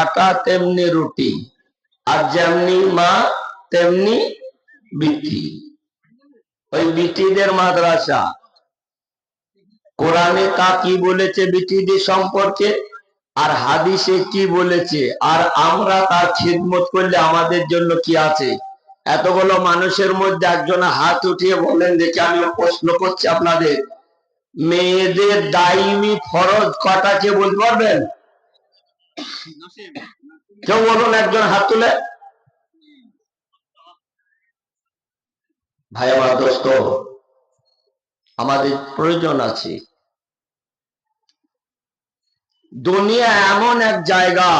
আটা তেমনি রুটি, আর যেমনি মা তেমনি বিটি। ওই বিটিদের মাদ্রাসা। কোরআনে তা কি বলেছে বিটিদের সম্পর্কে, আর হাদিসে কি বলেছে, আর আমরা তার খিদমত করলে আমাদের জন্য কি আছে। এতগুলো মানুষের মধ্যে একজন হাত উঠিয়ে বলেন দেখি, আমি প্রশ্ন করছি আপনাদের, মেয়েদের দাইমি ফরজ কটা কে বলতে পারবেন? কেউ বলুন, একজন হাত তুলে। ভাই আমার দোস্ত, আমাদের প্রয়োজন আছে। দুনিয়া এমন এক জায়গা,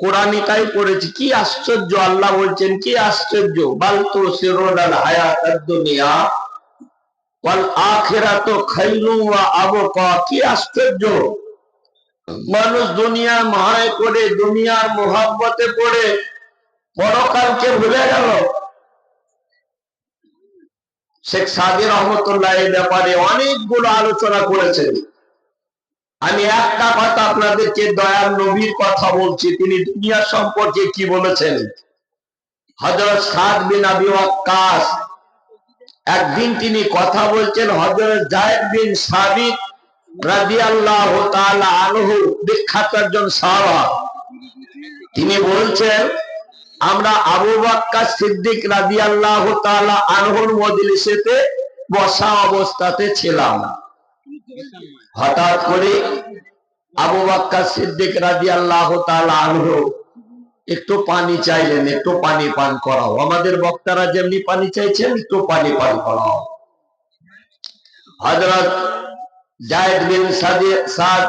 কোরআনে তাই পড়েছি, কি আশ্চর্য। আল্লাহ বলছেন কি আশ্চর্য, বাল তুসিরুনাল হায়াতাদ দুনিয়া ওয়াল আখিরাতু খায়রুন ওয়া আবকা। কি আশ্চর্য, মানুষ দুনিয়ার মায়ায় পড়ে, দুনিয়ার মোহাব্বতে পড়ে পরকালকে ভুলে গেল। শেখ সাদি রহমতুল্লাহ এই ব্যাপারে অনেকগুলো আলোচনা করেছেন। আমি একটা কথা আপনাদেরকে দয়াল নবীর কথা বলছি, তিনি দুনিয়া সম্পর্কে কি বলেছেন। হযরত সাদ বিন আবি ওয়াক্কাস একদিন তিনি কথা বলছেন, হযরত যায়েদ বিন সাবিত রাদিয়াল্লাহু তাআলা আনহু, বিখ্যাত একজন সাহাবা, তিনি বলছেন আমরা আবু বকর সিদ্দিক রাদিয়াল্লাহু তাআলা আনহুর মজলিসেতে বসা অবস্থাতে ছিলাম। হঠাৎ করে আবু বকর সিদ্দিক রাদিয়াল্লাহু তাআলা আনহু একটু পানি চাইলেন, একটু পানি পান করাও। আমাদের বক্তারা যেমনি পানি চাইছেন, একটু পানি পান করাও। হযরত যায়েদ বিন সাদ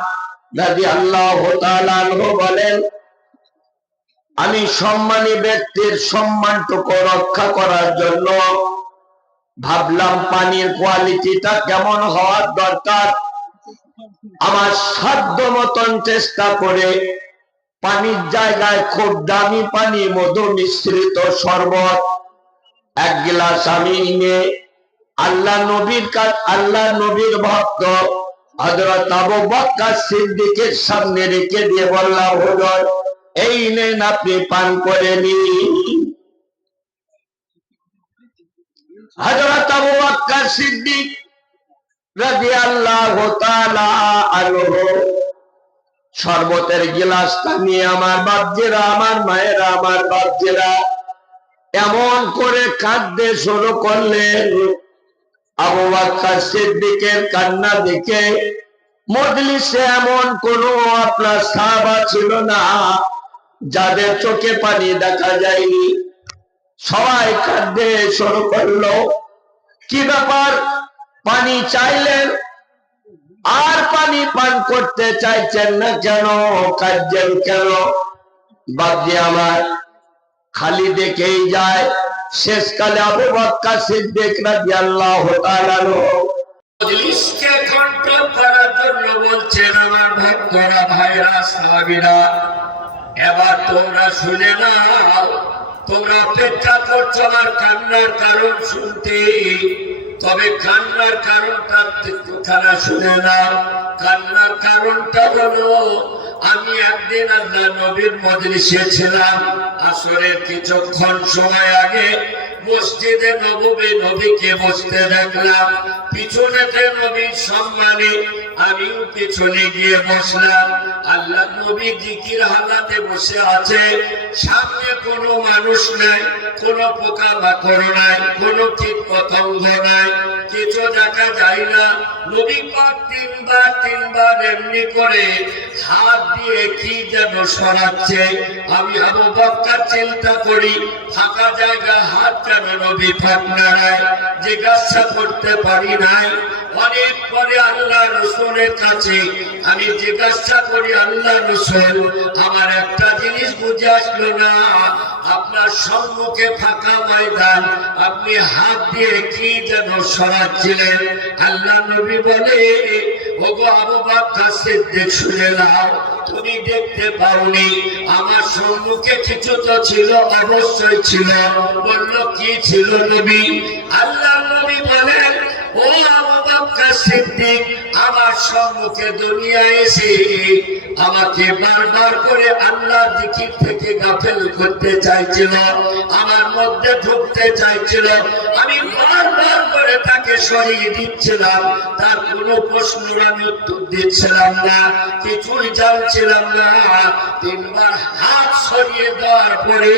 রাদিয়াল্লাহু তাআলা আনহু বলেন, আমি সম্মানী ব্যক্তির সম্মানটুকু রক্ষা করার জন্য ভাবলাম পানির কোয়ালিটিটা কেমন হওয়ার দরকার। আমার সাধ্য মতন চেষ্টা করে পানির জায়গায় খুব দামি পানি, মধু মিশ্রিত শরবত এক গ্লাস আমি নিয়ে আল্লাহ নবীর ভক্ত হযরত আবু বকর সিদ্দিকের সামনে রেখে দিয়ে বললাম, হুজুর এই নেন আপনি পান করে নিন। হযরত আবু বকর সিদ্দিক রাদিয়াল্লাহু তাআলা আনহু শরবতের গিলাসটা নিয়ে, আমার বাপজিরা, আমার মায়েরা, আমার বাপজিরা, এমন করে কাঁদতে শুরু করলেন। আবু বকর সিদ্দিকের কান্না দেখে মজলিসে এমন কোন আপনার সাহাবা ছিল না যাদের চোখে পানি দেখা যায়নি। সবাই কাঁদতে শুরু করলো। কি ব্যাপার, পানি চাইলেন আর পানি পান করতে চাইছেন না কেন, কাঁদছেন কেন? বাপজি আমার, খালি দেখেই যায়। শেষকালে আবু বকর সিদ্দিক রাদিয়াল্লাহু তাআলা মজলিসকে কন্ট্রোল করার জন্য বলছেন, আমার ভক্তরা, ভাইরা, সাহাবীরা, এবার তোমরা শুনে নাও। তোমরা অপেক্ষা করছো আমার কান্নার কারণ শুনতে, তবে কান্নার কারণটা একটুখানা শুনে নাও। কান্নার কারণটা হলো, আমি একদিন আল্লাহ নবীর মজলিসে ছিলাম। আসরের কিছুক্ষণ সময় আগে মসজিদে নববী নবীকে বসতে দেখলাম। পিছনেতে নবীর সম্মানে আমিও পিছনে গিয়ে বসলাম। আল্লাহ নবী জিকির হালাতে বসে আছে। সামনে কোনো মানুষ নাই, কোনো পোকামাকড় নাই, কোনো কীট পতঙ্গ নাই, কিছু দেখা যায় না। নবী পাক তিনবার এমনি করে হাত দিয়ে কি যেন সরাচ্ছে। আমি আবু বকর চিন্তা করি, ফাঁকা জায়গা হাত কেন নবী পাক নাড়ায়, জিজ্ঞাসা করতে পারি নাই। অনেক পরে আল্লাহ রাসূলের কাছে আমি জিজ্ঞাসা করি, আল্লাহ রাসূল, আমার একটা জিনিস বুঝে আসলো না, আপনার সম্মুখে ফাঁকা ময়দান, আপনি হাত দিয়ে কি যেন সরাচ্ছিলেন। আল্লাহ নবী বলে, ওগো আবু বকর সিদ্দিক, শুনে নাও, তুমি দেখতে পাওনি, আমার সম্মুখে কিছু তো ছিল, অবশ্যই ছিল। বলল কি ছিল নবী? আল্লাহ নবী বলেন, ও আবু বকর বকর সিদ্দিক আমার সম্মুখে দুনিয়ায় এসে আমাকে বারবার করে আল্লাহর জিকির থেকে গাফেল করতে চাইছিল, আমার মধ্যে ঢুকতে চাইছিল। আমি বারবার করে তাকে সরিয়ে দিচ্ছিলাম, তার কোনো প্রশ্নের আমি উত্তর দিচ্ছিলাম না, কিছুই জানছিলাম না। তিনবার হাত সরিয়ে দেওয়ার পরে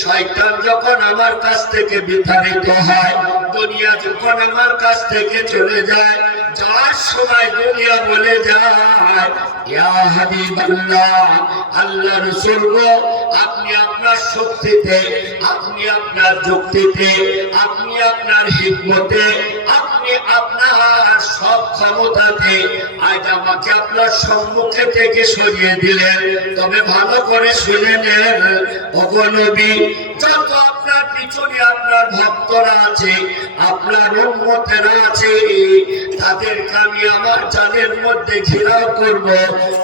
শয়তান যখন আমার কাছ থেকে বিতাড়িত হয়, দুনিয়া যখন আমার কাছ থেকে চলে যায়, যাওয়ার সময় দুনিয়া বলে যায়, ইয়া হাবিবাল্লাহ, আল্লাহ রাসূল গো, আপনি আপনার শক্তিতে, আপনি আপনার যুক্তিতে, আপনি আপনার হিকমতে, আপনি আপনার সব ক্ষমতাতে আজ আমাকে আপনার সম্মুখে থেকে সরিয়ে দিলেন। তবে ভালো করে শুনে নেন, ওগো নবী, যত আপনার পিছনে আপনার ভক্তরা আছে, আপনার উম্মতেরা আছে, তাদেরকে আমি আমার জানের মধ্যে ঘেরাও করব।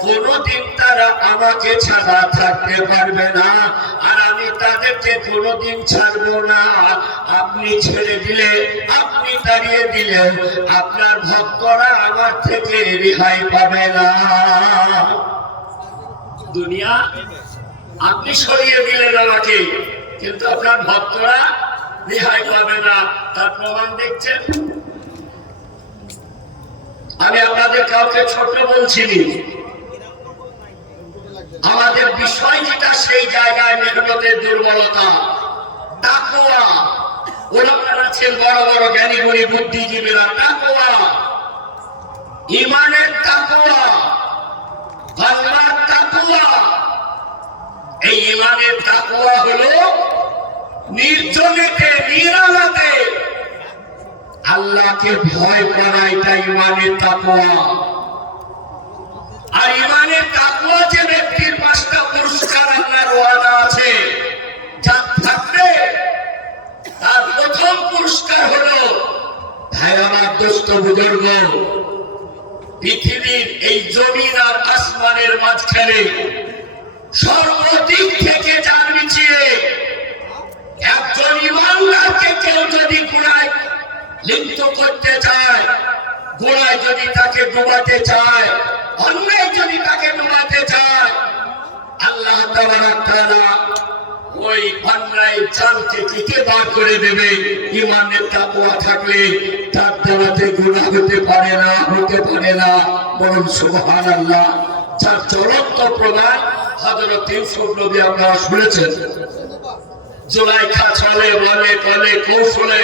কোনদিন তারা আমাকে ছাড়া থাকতে পারবে না, আর আমি তাদেরকে কোনদিন ছাড়বো না। আপনি ছেড়ে দিলে, আপনি তাড়িয়ে দিলে, আপনার ভক্তরা আমার থেকে রেহাই পাবে না। দুনিয়া আপনি সরিয়ে দিলেন আমাকে, কিন্তু আপনার ভক্তরা রেহাই পাবে না। তার প্রমাণ দেখছেন। আমি আপনাদের কাউকে ছোট বলছিনি, আমাদের বিষয় যেটা সেই জায়গায় মেহনতের দুর্বলতা, তাকওয়া। ওলামারা আছেন বড় বড় জ্ঞানী গুণী বুদ্ধিজীবীরা, তাকওয়া, ঈমানের তাকওয়া, আল্লাহর তাকওয়া। এই ঈমানের তাকওয়া হলো নির্জনেতে, নিরালাতে আল্লাহকে ভয় করা, এটা ঈমানের তাকওয়া। আর ঈমানের তাকওয়া যে ব্যক্তির 5টা পুরস্কার আল্লাহর ওয়াদা আছে, যা থাকবে তার প্রথম পুরস্কার হলো, ভাই আমার দোস্ত বুজুর্গ, পৃথিবীর এই জমিন আর আসমানের মাঝখানে সর্বদিক থেকে যার মিছিয়ে একজন ঈমানদারকে কেউ যদি গুনায় লিপ্ত করতে চায়, গোড়ায় যদি তাকে ডুবাতে চায়, অন্যায় যদি তাকে ডুবাতে চায়, আল্লাহ তাবারক তাআলা ওই অন্যায় জালকে কেটে বার করে দেবে। ঈমানের তাকওয়া থাকলে তার দ্বারাতে গুনাহ হতে পারে না, হতে পারে না। বলুন সুবহানাল্লাহ। যার জ্বলন্ত প্রমাণ হযরত ইউসুফ নবী আপনারা শুনেছেন। জুলাইখা ছলে বলে কলে কৌশলে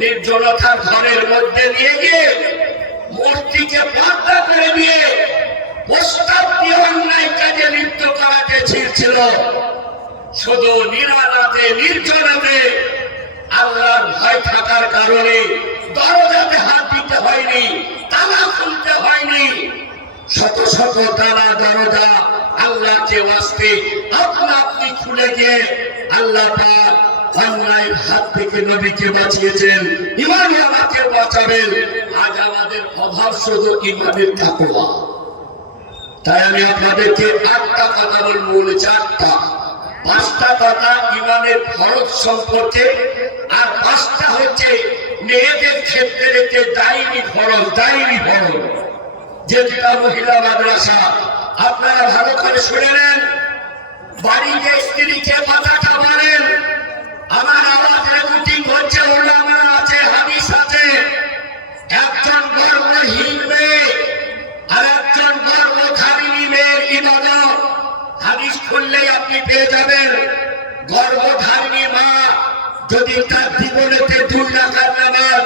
নির্জনতার ঘরের মধ্যে নিয়ে গিয়ে মূর্তিকে পর্দা করে দিয়ে প্রস্তাব দিয়ে অন্যায় কাজে লিপ্ত করাতে ছিল। শুধু নিরালাতে, নির্জনতাতে আল্লাহর ভয় থাকার কারণে দরজাতে হাত দিতে হয়নি, তালা খুলতে হয়নি। শত শত তালা দরজা আল্লাহকে ওয়াস্তে আপনা আপনি খুলে গিয়ে আল্লাহ পাক অন্যায়ের হাত থেকে নবীকে বাঁচিয়েছেন, ঈমানই আমাকে বাঁচাবেন। আজ আমাদের অভাব শুধু ঈমানের তাকওয়া। তাই আমি আপনাদেরকে 8টা কথা বলবো, 4টা, 5টা কথা ঈমানের ফরজ সম্পর্কে, আর 5টা হচ্ছে মেয়েদের ক্ষেত্রে দায়ী ফরজ, দায়ী ফরজ, যেটা মহিলা মাদ্রাসা। আপনারা ভালো করে শুনে নেন। বাড়িতে স্ত্রীকে কথাটা বলেন, আমার আওয়াজ রেকর্ডিং হচ্ছে, ওলামা আছে, হাদিস আছে। একজন গর্ভহীন মেয়ে আর একজন গর্ভধারিণী মেয়ের ইবাদত হাদিস খুললেই আপনি পেয়ে যাবেন। গর্ভধারিণী মা যদি তার জীবনেতে 2 রাকাত নামাজ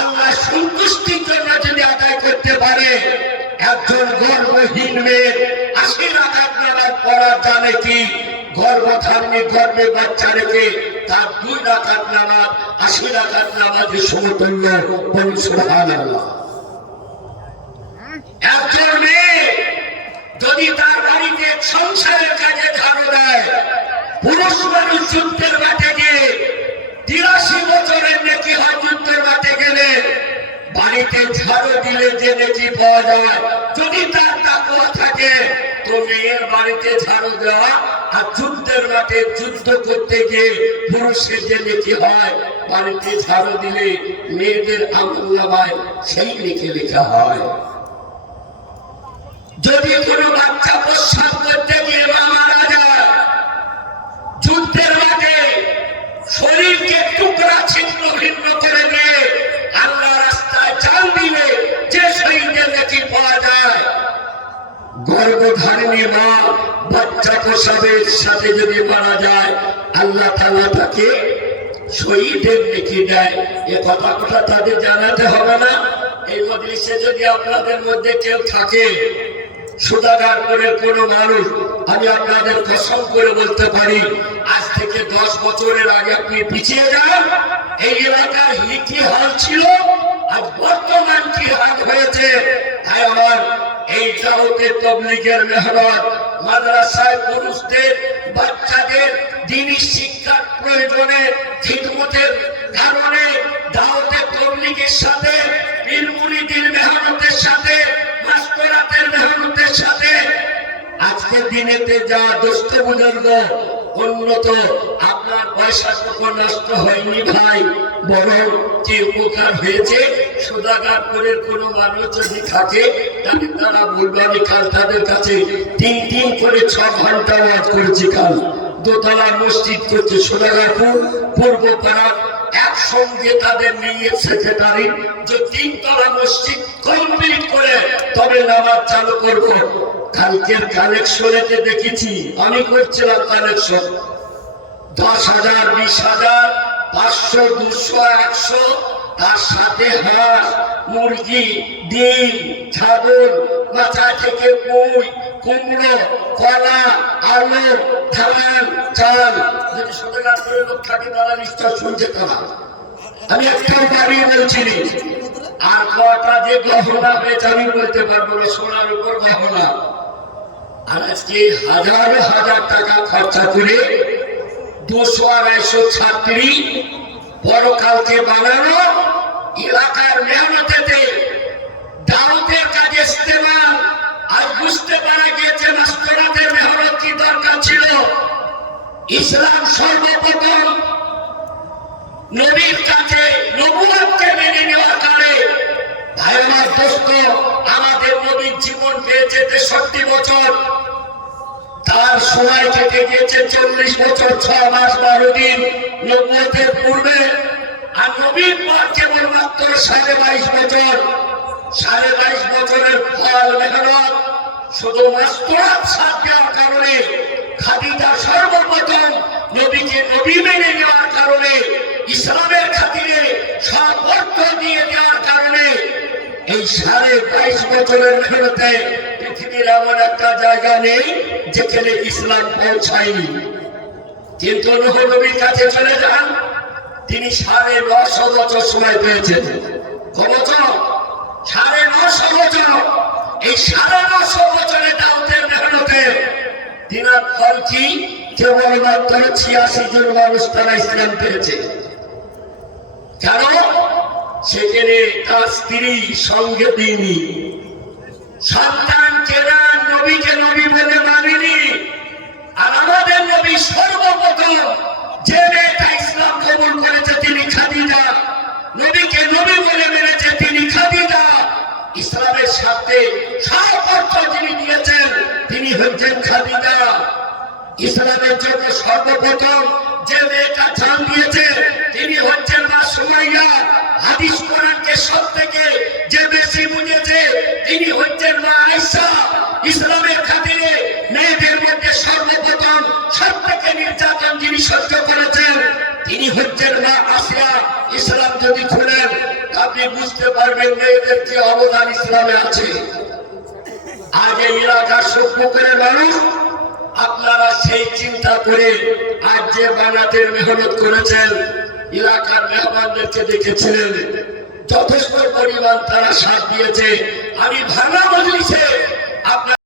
আল্লাহ সন্তুষ্টির জন্য যদি আদায় করতে পারে, একজন গর্ভহীন মেয়ে 80 রাকাত নামাজ পড়া জানে কি? গর্ভধারিণী গর্ভে বাচ্চা রেখে তার 2 রাকাত নামাজ 80 রাকাত নামাজের সমতুল্য। বলুন সুবহানাল্লাহ। একজন মেয়ে যদি তার বাড়িতে সংসারের কাজে ঝাড়ু দেয়, পুরুষ মানুষ যুদ্ধের মাঠে গিয়ে 83 বছরের নেকি হয়, যুদ্ধের মাঠে গেলে বাড়িতে ঝাড়ু দিলে যে নেকি পাওয়া যায়, যদি তার তাকওয়া থাকে, তো মেয়ের বাড়িতে ঝাড়ু দেওয়া আর যুদ্ধের মাঠে যুদ্ধ করতে গিয়ে পুরুষের যে নেকি হয়, বাড়িতে ঝাড়ু দিলে মেয়েদের আমলনামায় সেই নেকি লেখা হয়। যদি কোনো বাচ্চা প্রস্রাব করতে গিয়ে মা মারা যায়, যুদ্ধের মাঠে শরীরকে টুকরা ছিন্ন ভিন্ন করে দিয়ে আল্লাহ রাস্তায় জান দিলে যে শহীদের নেকি পাওয়া যায়, গর্ভধারিণী মা বাচ্চা প্রসবের সাথে যদি মারা যায় আল্লাহ তাআলা তাকে শহীদের নেকি দেয়। এ কথা তাদের জানাতে হবে না? এই মজলিসে যদি আপনাদের মধ্যে কেউ থাকে সুদাগার করে কোনো মানুষ, আমি আপনাদের কসম করে বলতে পারি আজ থেকে 10 বছরের আগে আপনি পিছিয়ে যান, এই এলাকার কি হাল ছিল আজ বর্তমান কি হাল হয়েছে। তাই আমার এই দাওয়াতে তাবলীগের মেহনত, মাদ্রাসায় পুরুষদের বাচ্চাদের দ্বীনি শিক্ষার প্রয়োজনে খিদমতের কারণে দাওয়াতে তাবলীগের সাথে পীর মুরিদের মেহনতের সাথে মাস্টারাতের মেহনতের সাথে আজকের দিনেতে যা দোস্ত বুজুর্গ উন্নত, আপনার পয়সাটুকু নষ্ট হয়নি ভাই, বরং যে উপকার হয়েছে। সুদাগার করে কোনো মানুষ যদি থাকে তাহলে তারা বলবে আমি কাল তাদের কাছে 3 করে 6 ঘন্টা ওয়াজ করেছি, কাল দোতলা মসজিদ করছে সুদাগারপুর পূর্বপাড়া, একসঙ্গে তাদের নিয়ে সেক্রেটারি যে 3 তলা মসজিদ কমপ্লিট করে তবে নামাজ চালু করব। কালকের কালেকশনেতে দেখেছি, আমি করছিলাম কালেকশন 10,000 20,000 500 200 100, তার সাথে হাঁস মুরগি ডিম ছাগল বাচ্চা থেকে পুঁই কুমড়ো কলা আলু ধান চাল। যদি সুদাগার করে লোক থাকে তারা নিশ্চয় শুনছে তারা, আমি একটাও বাড়িয়ে বলছি। আর কটা যে গহনা হয়েছে আমি বলতে পারবো না, সোনার উপর গহনা। আর আজকে হাজার হাজার টাকা খরচা করে 200-250 ছাত্রী পরকালকে বানানো এলাকার মেহনতেতে দাওয়াতের কাজে ইস্তেমাল। আজ বুঝতে পারা গিয়েছে মাস্টারাতের মেহনত কি দরকার ছিল। ইসলাম সর্বপ্রথম নবীর কাছে নবুয়তকে মেনে নেওয়ার কারণে ভাই আমার দোস্ত, আমাদের নবীর জীবন পেয়েছে 63 বছর, তার সময় কেটে গিয়েছে 40 বছর 6 মাস 12 দিন নবুয়তের পূর্বে। আর নবীর পর কেবলমাত্র 22.5 বছর, 22.5 বছরের ফল মেহনত শুধু মাস্টারাত সাথ দেওয়ার কারণে, খাদিজা সর্বপ্রথম নবীকে নবী মেনে নেওয়ার কারণে, ইসলামের খাতিরে সব অর্থ দিয়ে দেওয়ার কারণে এই 22.5 বছরের মেহনতে পৃথিবীর এমন একটা জায়গা নেই যেখানে ইসলাম পৌঁছায়নি। কিন্তু নূহ নবীর কাছে চলে যান, তিনি 950 বছর সময় পেয়েছেন। কত বছর? 950 বছর। এই 950 বছরে দাওয়াতের মেহনতে দিনার ফল কি? কেবলমাত্র 86 জন মানুষ তারা ইসলাম পেয়েছে। কারণ সেখানে তার স্ত্রী সঙ্গে দিইনি, সন্তান কেনা নবীকে নবী বলে মানিনি। আর আমাদের নবী সর্বপ্রথম যে মেয়েটা ইসলাম কবুল করেছে তিনি খাদিজা, নবীকে নবী বলে মেনেছে তিনি খাদিজা। ইসলামের সাথে সব অর্থ যিনি দিয়েছেন তিনি হচ্ছেন খাদিজা। ইসলামের জন্য সর্বপ্রথম যে মেয়েটা জান দিয়েছে তিনি হচ্ছেন মা সুমাইয়া। হাদিস কোরআনকে সব থেকে যে বেশি বুঝেছে তিনি হচ্ছেন মা আয়েশা। ইসলামের খাতিরে মেয়েদের মধ্যে সর্বপ্রথম সব থেকে নির্যাতন যিনি সহ্য করেছেন তিনি হচ্ছেন মা আসিয়া। ইসলাম যদি খুলেন আপনি বুঝতে পারবেন মেয়েদের কি অবদান ইসলামে আছে। আজ এই এলাকার সভ্যকের মানুষ আপনারা সেই চিন্তা করে আজ যে বানাতের মেহনত করেছেন, এলাকার মেহমানদেরকে দেখেছিলেন যথেষ্ট পরিমাণ তারা সাথ দিয়েছে। আমি ভাঙা মজলিসে আপনার